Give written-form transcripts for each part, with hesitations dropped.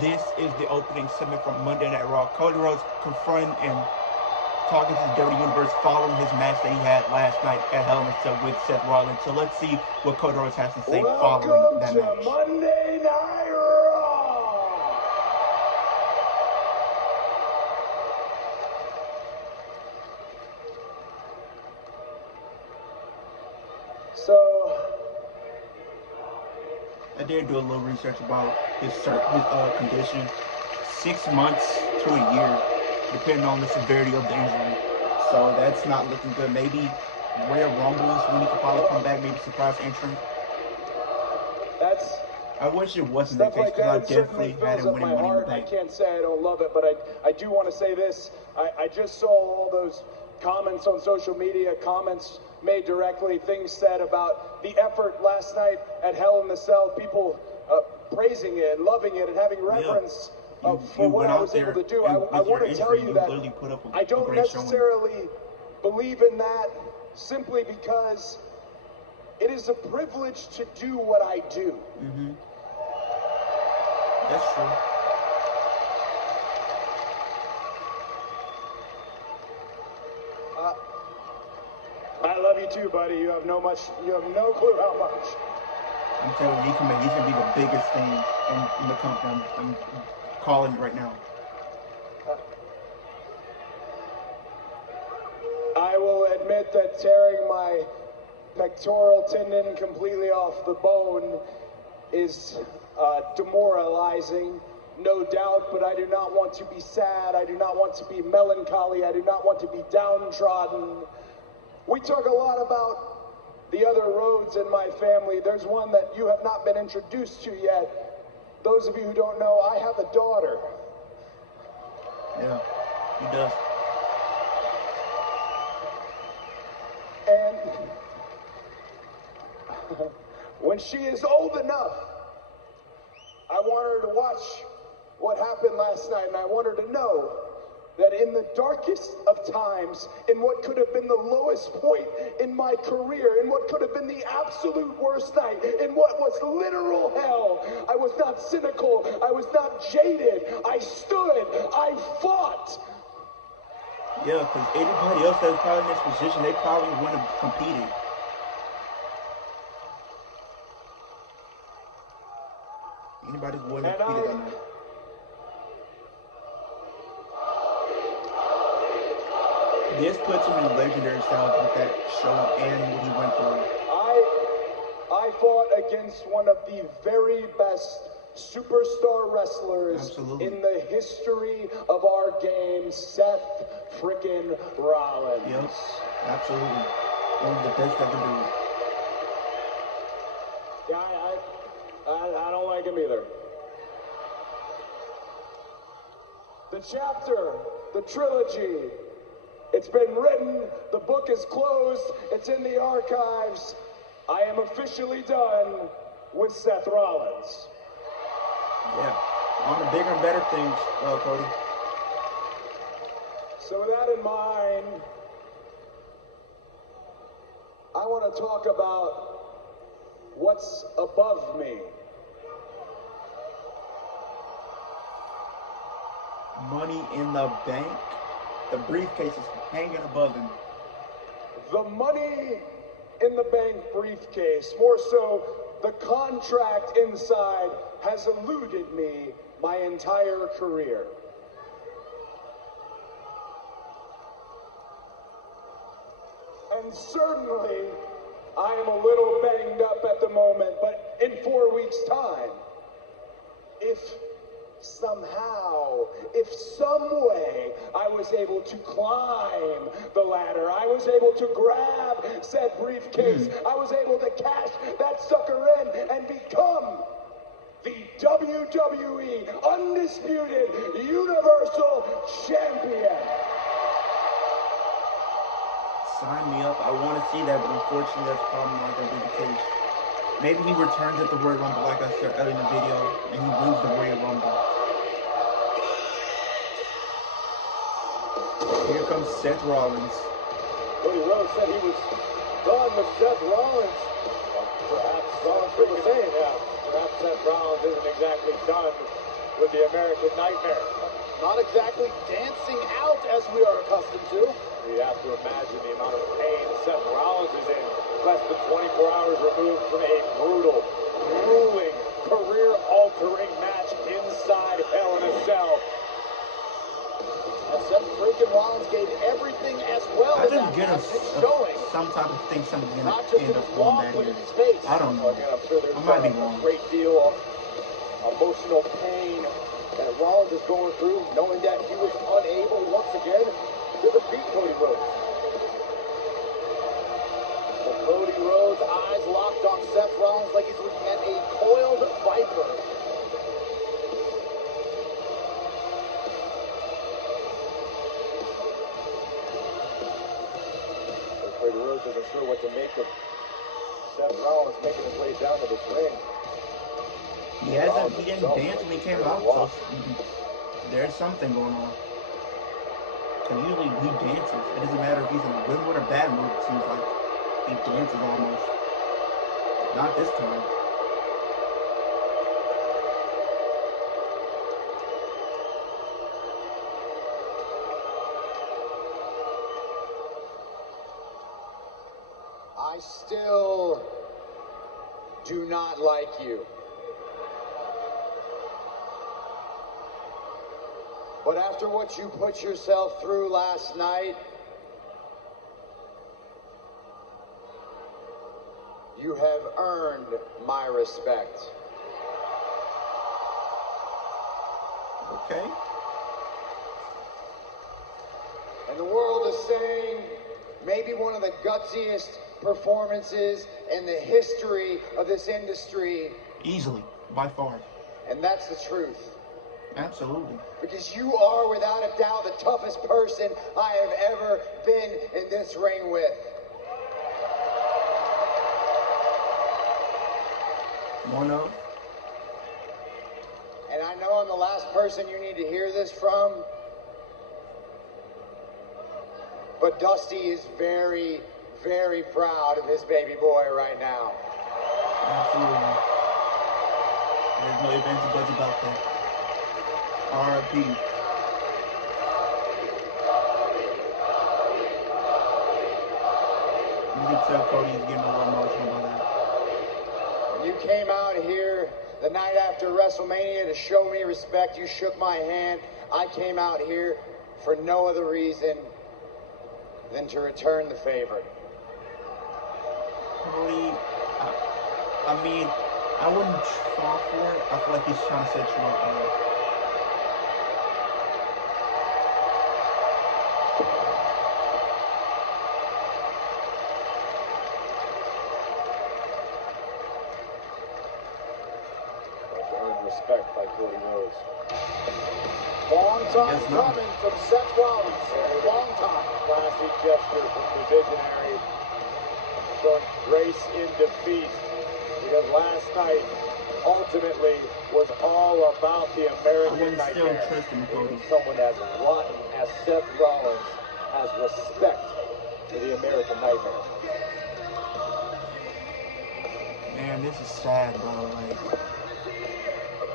This is the opening segment from Monday Night Raw. Cody Rhodes confronting and talking to the WWE Universe following his match that he had last night at Hell in a Cell with Seth Rollins. So let's see what Cody Rhodes has to say following that match. Monday Night Raw. So I did do a little research about his condition. 6 months to a year, depending on the severity of the injury. So that's not looking good. Maybe Royal Rumble is when he could probably come back, maybe surprise entrant. I wish it wasn't the case, because I definitely had him winning Money in the Bank. I can't say I don't love it, but I do want to say this. I just saw all those comments on social media, comments made directly, things said about the effort last night at Hell in the Cell, people praising it, loving it, and having reverence for what I was able to do. I want to tell you that I don't necessarily believe in that simply because it is a privilege to do what I do. Mm-hmm. That's true. I love you too, buddy. You have no clue how much. I'm telling you, he's gonna be the biggest thing in the company. I'm calling it right now. I will admit that tearing my pectoral tendon completely off the bone is demoralizing, no doubt, but I do not want to be sad. I do not want to be melancholy. I do not want to be downtrodden. We talk a lot about the other Rhodes in my family. There's one that you have not been introduced to yet. Those of you who don't know, I have a daughter. Yeah, he does. And when she is old enough, I want her to watch what happened last night, and I want her to know that in the darkest of times, in what could have been the lowest point in my career, in what could have been the absolute worst night, in what was literal hell, I was not cynical, I was not jaded, I stood, I fought. Yeah, because anybody else that was probably in this position, they probably wouldn't have competed. Anybody who wouldn't have competed that night. This puts him in legendary status with that show and what he went through. I fought against one of the very best superstar wrestlers in the history of our game, Seth frickin' Rollins. Yep, absolutely. One of the best ever do it. Yeah, I don't like him either. The chapter, the trilogy, it's been written, the book is closed, it's in the archives. I am officially done with Seth Rollins. Yeah, on the bigger and better things, Cody. So with that in mind, I want to talk about what's above me. Money in the Bank. The briefcase is hanging above him. The Money in the Bank briefcase, more so the contract inside, has eluded me my entire career. And certainly, I am a little banged up at the moment, but in 4 weeks' time, if somehow, if some way, I was able to climb the ladder, I was able to grab said briefcase, I was able to cash that sucker in and become the WWE Undisputed Universal Champion. Sign me up. I want to see that, but unfortunately, that's probably not going to be the case. Maybe he returns at the Royal Rumble, like I said earlier in the video, and he wins the Royal Rumble. Here comes Seth Rollins. Cody Rhodes said he was done with Seth Rollins. Perhaps Rollins was saying, yeah, perhaps Seth Rollins isn't exactly done with the American Nightmare. Not exactly dancing out as we are accustomed to. You have to imagine the amount of pain Seth Rollins is in, less than 24 hours removed from a brutal, grueling, career-altering match inside Hell in a Cell. And Seth freaking Rollins gave everything as well. I just get some type of thing something's gonna end up going bad here. I don't know. Again, I'm sure there's I might be wrong. a great deal of emotional pain that Rollins is going through, knowing that he was unable once again to defeat Cody Rhodes. But Cody Rhodes' eyes locked on Seth Rollins like he's looking at a coiled viper. Cody Rhodes isn't sure what to make of Seth Rollins making his way down to this ring. He didn't dance when he came out, so there's something going on. And usually he dances. It doesn't matter if he's in a good mood or bad mood, it seems like he dances almost. Not this time. I still do not like you. But after what you put yourself through last night, you have earned my respect. Okay. And the world is saying maybe one of the gutsiest performances in the history of this industry. Easily, by far. And that's the truth. Absolutely. Because you are, without a doubt, the toughest person I have ever been in this ring with. Mono. And I know I'm the last person you need to hear this from, but Dusty is very, very proud of his baby boy right now. Absolutely. There's no ifs and buts about that. R.I.P. You can tell Cody is getting a little emotional by that. You came out here the night after WrestleMania to show me respect. You shook my hand. I came out here for no other reason than to return the favor. Cody, I mean, I wouldn't fall for it. I feel like he's trying to set you up. Respect by Cody Rhodes. Long time coming from Seth Rollins. Long time. Classy gesture from the visionary, showing grace in defeat. Because last night, ultimately, was all about the American Nightmare. Even someone as rotten as Seth Rollins has respect for the American Nightmare. Man, this is sad, bro. Like,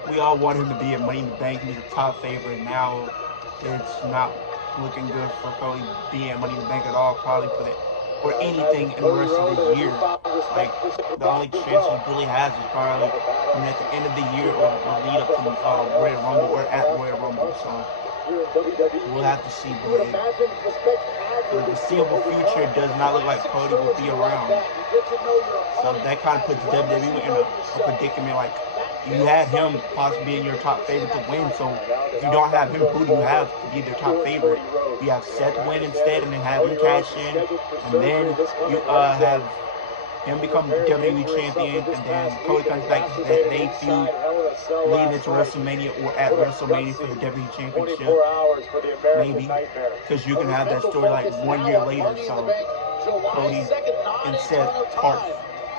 we all want him to be at Money in the Bank. He's a top favorite. Now it's not looking good for Cody being at Money in the Bank at all, probably for anything in the rest of the year. Like, the only chance he really has is probably at the end of the year or lead up to Royal Rumble or at Royal Rumble. So we'll have to see. But for the foreseeable future, it does not look like Cody will be around. So that kind of puts WWE in a predicament. Like, you had him possibly being your top favorite to win, so if you don't have him, who do you have to be their top favorite? You have Seth win instead, and then have him cash in, and then you have him become WWE champion, and then Cody comes back, they feud leading into WrestleMania or at WrestleMania for the WWE Championship, maybe, because you can have that story like 1 year later. So Cody and Seth part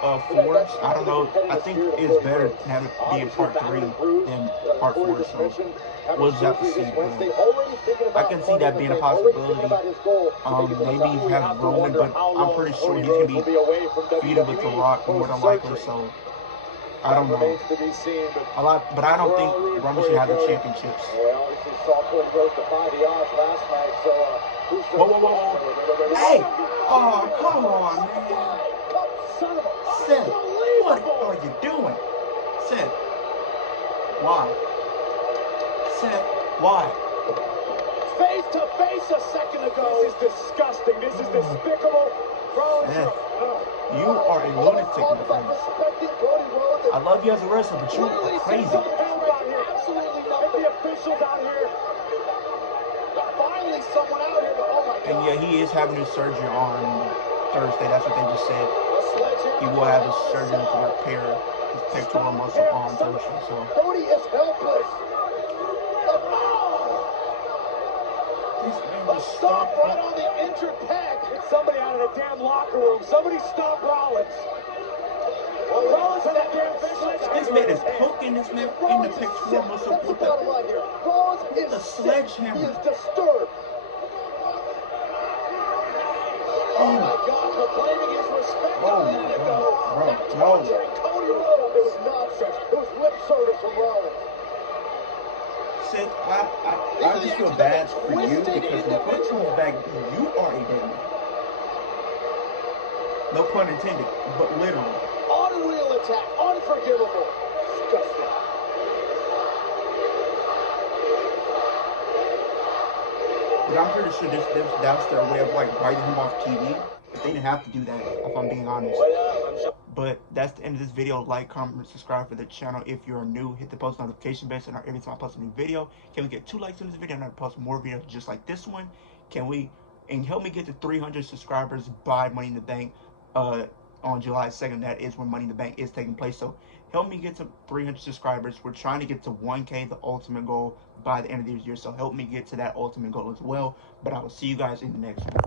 4. I don't know. I think it's better to have it be in part 3 than part 4. So we'll just have to see. But I can see that being a possibility. Maybe have Roman, but I'm pretty sure he's gonna be feuded with The Rock more than likely. So I don't know. Remains to be seen, But I don't think Roman should have the championships. Well, obviously saw Cody Rhodes defy the odds last night, so who's whoa. Hey! Oh, come on, man. Son of a Seth, what are you doing? Seth, why? Seth, why? Face to face a second ago. This is disgusting. This is despicable. Seth, you are a lunatic, my friend. I love you as a wrestler, but you are crazy. Absolutely nothing. The officials out here. Finally, someone out here. Oh my God. And yeah, he is having his surgery on Thursday. That's what they just said. He will have his surgery to repair his pectoral muscle on Thursday. So Cody is helpless. this man just Stop stopped. right on the injured peg. It's somebody out of the damn locker room. Somebody stop Rollins. Rollins had that damn This man is poking this man in the pectoral muscle with the sledgehammer. He is disturbed. Oh my God, proclaiming his respect a minute ago. No. Cody Rhodes. It was nonsense. It was lip service from Rollins. Sid, I just feel bad for you because when Cody comes back, you are a dead man. No pun intended, but literally. On-wheel attack, unforgivable. Disgusting. But I'm pretty sure that's their way of like writing him off TV. But they didn't have to do that, if I'm being honest. But that's the end of this video. Like, comment, subscribe for the channel if you're new. Hit the post notification bell so that every time I post a new video. Can we get 2 likes on this video and I post more videos just like this one? And help me get to 300 subscribers by Money in the Bank on July 2nd. That is when Money in the Bank is taking place. So help me get to 300 subscribers. We're trying to get to 1K, the ultimate goal, by the end of this year. So help me get to that ultimate goal as well. But I will see you guys in the next one.